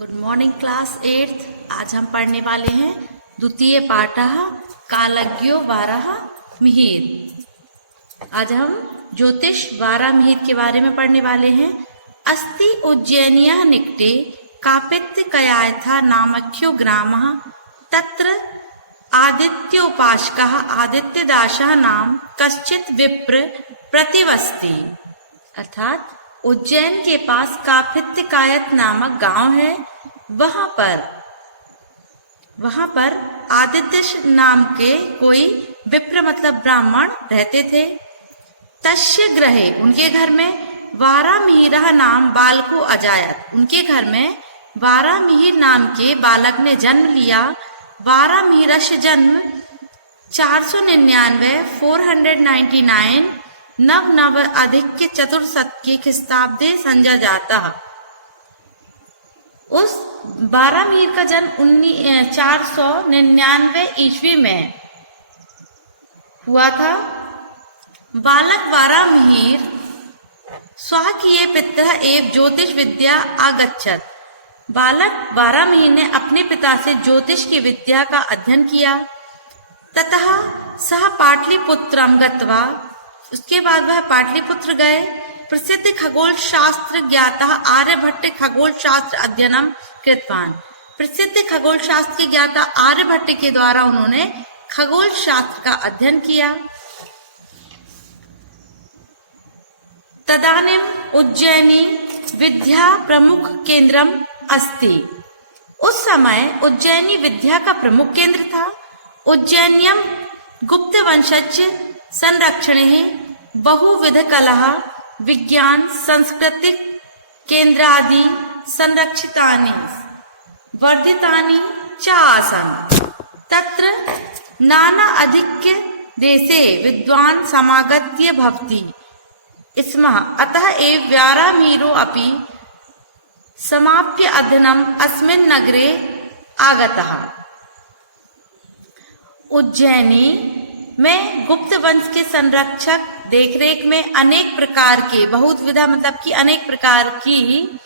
Good morning class 8th। आज हम पढ़ने वाले हैं द्वितीय पाठः कालज्ञो वाराह मिहिर। आज हम ज्योतिष वाराह मिहिर के बारे में पढ़ने वाले हैं। अस्ति उज्जैन्याः निकटे कापित्यकयायथा नामख्यो ग्रामः तत्र आदित्योपासकः आदित्यदासः नाम कश्चित् विप्र प्रतिवसति। अर्थात उज्जैन के पास कापित्यकायत नामक गांव है। वहां पर आदित्य नाम के कोई विप्र मतलब ब्राह्मण रहते थे। तस्य गृहे उनके घर में वारामिहिरः नाम बालको अजायत। उनके घर में वारामिहिर नाम के बालक ने जन्म लिया। वारामिहिरस्य जन्म 499 नव अधिक चतुर्शतके ख्रीस्ताब्दे संजा जाता। उस वारामिहिर का जन्म 499 ईस्वी में हुआ था। बालक वारामिहिर स्वकीय पितरः एव ज्योतिष विद्या आगच्छत्। बालक वारामिहिर ने अपने पिता से ज्योतिष की विद्या का अध्ययन किया। ततः सः पाटलिपुत्रं गत्वा, उसके बाद वह पाटलिपुत्र गए। प्रसिद्ध खगोल शास्त्र ज्ञाता आर्यभट्ट खगोल शास्त्र अध्ययनम कृतवान। प्रसिद्ध खगोल शास्त्र के ज्ञाता आर्यभट्ट के द्वारा उन्होंने खगोल शास्त्र का अध्ययन किया। तदानीम उज्जैनी विद्या प्रमुख केंद्रम अस्ति। उस समय उज्जैनी विद्या का प्रमुख केंद्र था। उज्जैन्यम गुप्त वंशज संरक्षणे बहुविध कला विज्ञान सांस्कृतिक केंद्रादि संरक्षितानि वर्धितानि च आसन्। तत्र नाना अधिक्य देशे विद्वान् समागत्य भवति स्म। अतः एव वारामिहिरो अपि समाप्य अध्ययनम् अस्मिन् नगरे आगतः। उज्जैनी में गुप्त वंश के संरक्षक देखरेख में अनेक प्रकार के बहुत विधा मतलब कि अनेक प्रकार की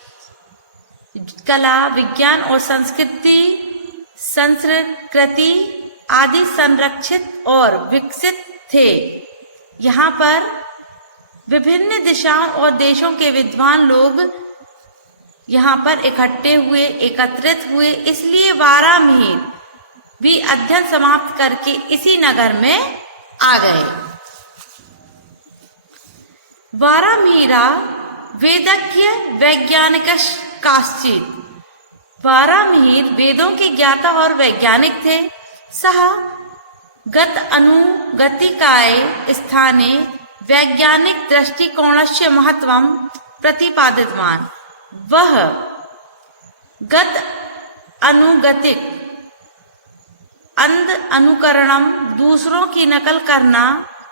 कला विज्ञान और संस्कृति आदि संरक्षित और विकसित थे। यहाँ पर विभिन्न दिशाओं और देशों के विद्वान लोग यहाँ पर एकत्रित हुए। इसलिए वारामिहिर भी अध्ययन समाप्त करके इसी नगर में आ गए। वारामिहिरा वेदज्ञ वैज्ञानिकश्चाचित्। वारामिहिर वेदों के ज्ञाता और वैज्ञानिक थे। सः गत अनुगतिकाय स्थाने वैज्ञानिक दृष्टिकोणस्य महत्वं प्रतिपादितवान्। वह गत अनुगतिक अनुकरणम दूसरों की नकल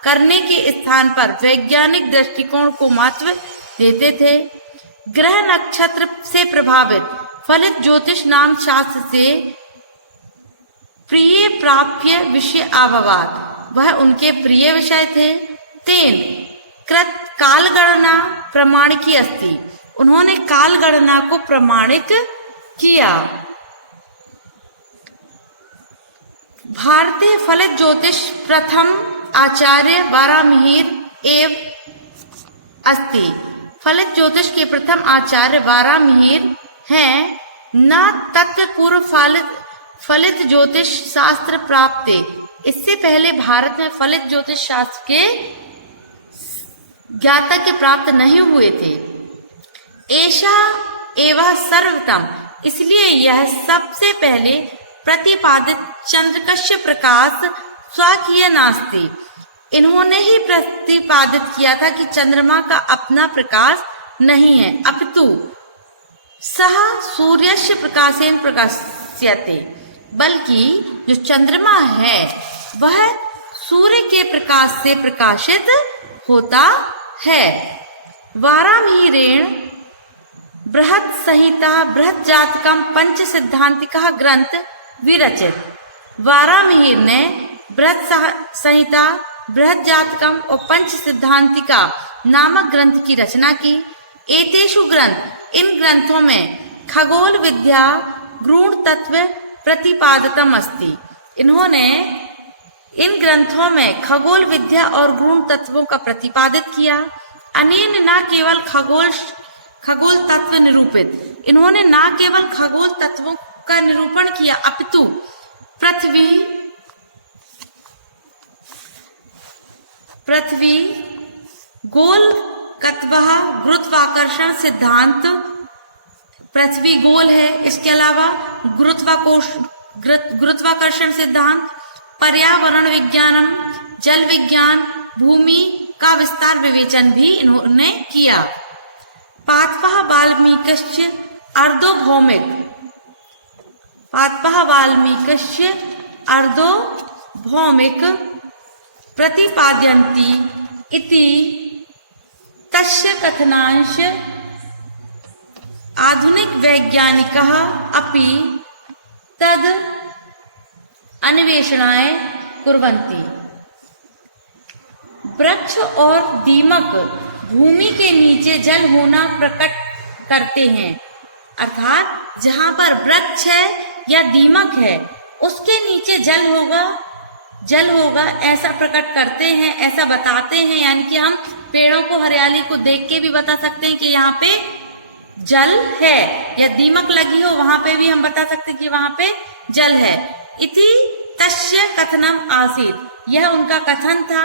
करने के स्थान पर वैज्ञानिक दृष्टिकोण को महत्व देते थे। ग्रह नक्षत्र से प्रभावित फलित ज्योतिष नाम शास्त्र से प्रिय प्राप्य विषय अभवत्। वह उनके प्रिय विषय थे। तेन कृत कालगणना प्रमाणिकी अस्ति। उन्होंने कालगणना को प्रमाणित किया। भारतीय फलित ज्योतिष प्रथम आचार्य वारामिहिर एव अस्ति। फलित ज्योतिष के प्रथम आचार्य वारामिहिर हैं। न तत्पूर्व फलित ज्योतिष शास्त्र प्राप्त। इससे पहले भारत में फलित ज्योतिष शास्त्र के ज्ञाता के प्राप्त नहीं हुए थे। ऐसा एवं सर्वतम, इसलिए यह सबसे पहले प्रतिपादित चंद्रकस्य प्रकाश स्वकीय नास्ति। इन्होंने ही प्रतिपादित किया था कि चंद्रमा का अपना प्रकाश नहीं है, अपितु सह सूर्यस्य प्रकाशेन प्रकाश्यते। बल्कि जो चंद्रमा है वह सूर्य के प्रकाश से प्रकाशित होता है। वारामिहिरेण बृहत् संहिता बृहत् जातकम पंच सिद्धांतिका ग्रंथ विरचित। वारामिहिर ने बृहत् संहिता बृहत् जातकम और पंच सिद्धांतिका नामक ग्रंथ की रचना की। एतेषु ग्रंथ, इन ग्रंथों में खगोल विद्या गूढ़ तत्व प्रतिपादितम अस्ति। इन्होंने इन ग्रंथों में खगोल विद्या और गूढ़ तत्वों का प्रतिपादित किया। अनेन न केवल खगोल तत्व निरूपित, इन्होंने न केवल खगोल तत्वों का निरूपण किया अपितु पृथ्वी गोल कत्वः गुरुत्वाकर्षण सिद्धांत, पृथ्वी गोल है, इसके अलावा गुरुत्वाकर्षण सिद्धांत, पर्यावरण विज्ञानम, जल विज्ञान, भूमि का विस्तार विवेचन भी इन्होंने किया। पादपः वाल्मीकिश्च अर्धोभौमिक प्रतिपाद्यन्ति इति तस्य कथनांश आधुनिक वैज्ञानिकः अपि तद अन्वेषणाय कुर्वन्ति। वृक्ष और दीमक भूमि के नीचे जल होना प्रकट करते हैं, अर्थात जहाँ पर वृक्ष है या दीमक है उसके नीचे जल होगा ऐसा प्रकट करते हैं, ऐसा बताते हैं। यानी कि हम पेड़ों को, हरियाली को देख के भी बता सकते हैं कि यहाँ पे जल है, या दीमक लगी हो वहां पे भी हम बता सकते हैं कि वहां पे जल है। इति तस्य कथनम आसीत, यह उनका कथन था।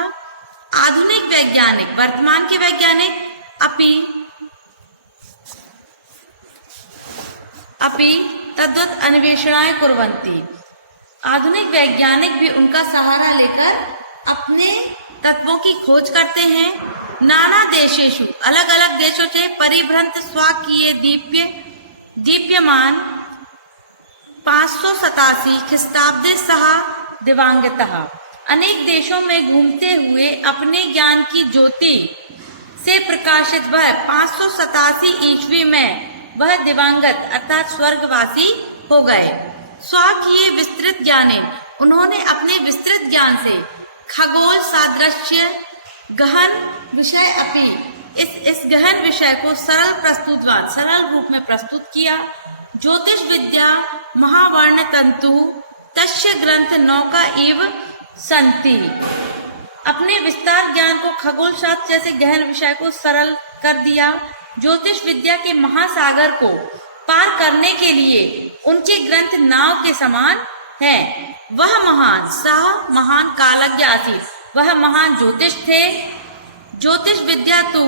आधुनिक वैज्ञानिक, वर्तमान के वैज्ञानिक अपि तद्वत् अन्वेषणाय कुर्वन्ति, आधुनिक वैज्ञानिक भी उनका सहारा लेकर अपने तत्वों की खोज करते हैं। नाना देशेषु, अलग अलग देशों से परिभ्रंत स्वाकीय दीप्यमान 587 ख्रीस्ताब्दे सह दिवांगतः, अनेक देशों में घूमते हुए अपने ज्ञान की ज्योति से प्रकाशित वह 587 ईस्वी में वह दिवंगत अर्थात स्वर्गवासी हो गए। स्वाकीय विस्तृत ज्ञाने, उन्होंने अपने विस्तृत ज्ञान से खगोल सादृश्य गहन विषय इस गहन विषय को सरल रूप में प्रस्तुत किया। ज्योतिष विद्या महावर्ण तंतु तस्य ग्रंथ नौका एव संति, अपने विस्तार ज्ञान को खगोल शास्त्र जैसे गहन विषय को सरल कर दिया। ज्योतिष विद्या के महासागर को पार करने के लिए उनके ग्रंथ नाव के समान है। वह महान कालज्ञ आसीत, वह महान ज्योतिष थे। ज्योतिष विद्या तो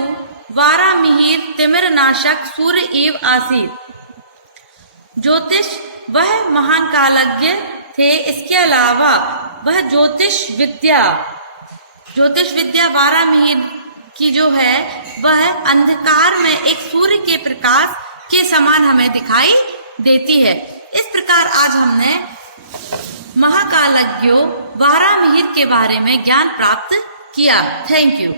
वारामिहिर तिमिर नाशक सूर्य एव आसीत, ज्योतिष वह महान कालज्ञ थे। इसके अलावा वह ज्योतिष विद्या वारामिहिर की जो है वह अंधकार में एक सूर्य के प्रकाश के समान हमें दिखाई देती है। इस प्रकार आज हमने महाकालज्ञों वारामिहिर के बारे में ज्ञान प्राप्त किया। Thank you.